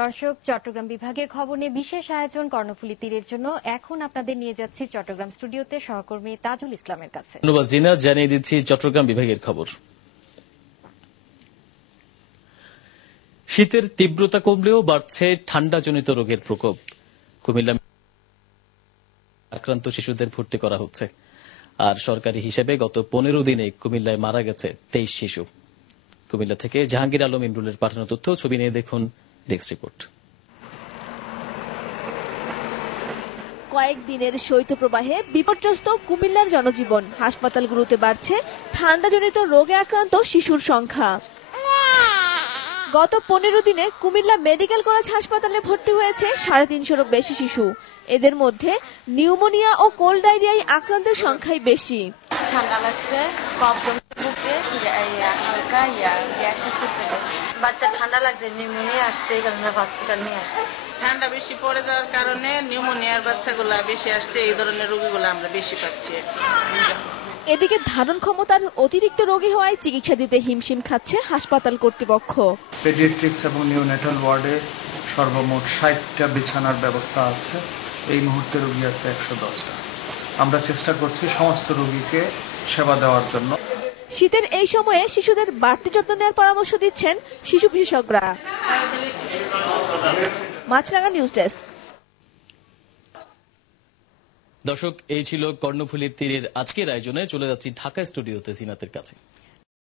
দর্শক, চট্টগ্রাম বিভাগের খবর নিয়ে বিশেষ আয়োজন কর্ণফুলী তীরের জন্য এখন আপনাদের নিয়ে যাচ্ছি চট্টগ্রাম স্টুডিওতে সহকর্মী তাজুল ইসলামের কাছে। ধন্যবাদ জিনা। জানিয়ে দিচ্ছি চট্টগ্রাম বিভাগের খবর। শীতের তীব্রতা কমলেও বাড়ছে ঠান্ডাজনিত রোগের প্রকোপ। কুমিল্লা আক্রান্ত শিশুদের ভর্তি করা হচ্ছে। আর সরকারি হিসেবে গত 15 দিনে কুমিল্লায় মারা গেছে 23 শিশু। কুমিল্লা থেকে জাহাঙ্গীর আলম ইমরুলের পাঠানো তথ্য, ছবি নিয়ে দেখুন ডেস্ক রিপোর্ট। কয়েকদিনের শৈত্যপ্রবাহে বিপর্যস্ত কুমিল্লার জনজীবন। হাসপাতালগুলোতে বাড়ছে ঠান্ডাজনিত রোগে আক্রান্ত শিশুর সংখ্যা। গত 15 দিনে কুমিল্লা মেডিকেল কলেজ হাসপাতালে ভর্তি হয়েছে 350-এরও বেশি শিশু। এদের মধ্যে নিউমোনিয়া ও কোল্ড ডায়রিয়ায় আক্রান্তের সংখ্যাই বেশি। ঠান্ডা লাগছে, কফ জমছে বুকে, হালকা গ্যাসের ফুটবে, বাচ্চা ঠান্ডা লাগছে, নিউমোনিয়া আসছে, এই কারণে হসপিটাল নিয়ে আসছে। ঠান্ডা বেশি পড়ে যাওয়ার কারণে নিউমোনিয়ার বাচ্চাগুলা বেশি আসছে, এই ধরনের রোগীগুলো আমরা বেশি পাচ্ছি। এদিকে ধারণ ক্ষমতার অতিরিক্ত রোগী হওয়ায় চিকিৎসা দিতে হিমশিম খাচ্ছে হাসপাতাল কর্তৃপক্ষ। পেডিয়াট্রিক্স এবং নিওনেটাল ওয়ার্ডে সর্বমোট 60টা বিছানার ব্যবস্থা আছে। এই মুহূর্তে রোগী আছে 110টা। আমরা চেষ্টা করছি সমস্ত রোগীকে সেবা দেওয়ার জন্য। শীতের এই সময়ে শিশুদের বাড়তি যত্ন নেওয়ার পরামর্শ দিচ্ছেন শিশু বিশেষজ্ঞরা। মাছরাঙা নিউজ ডেস্ক। দর্শক, এই ছিল কর্ণফুলী তীরের আজকের আয়োজনে। চলে যাচ্ছি ঢাকা স্টুডিওতে জিনাতের কাছে।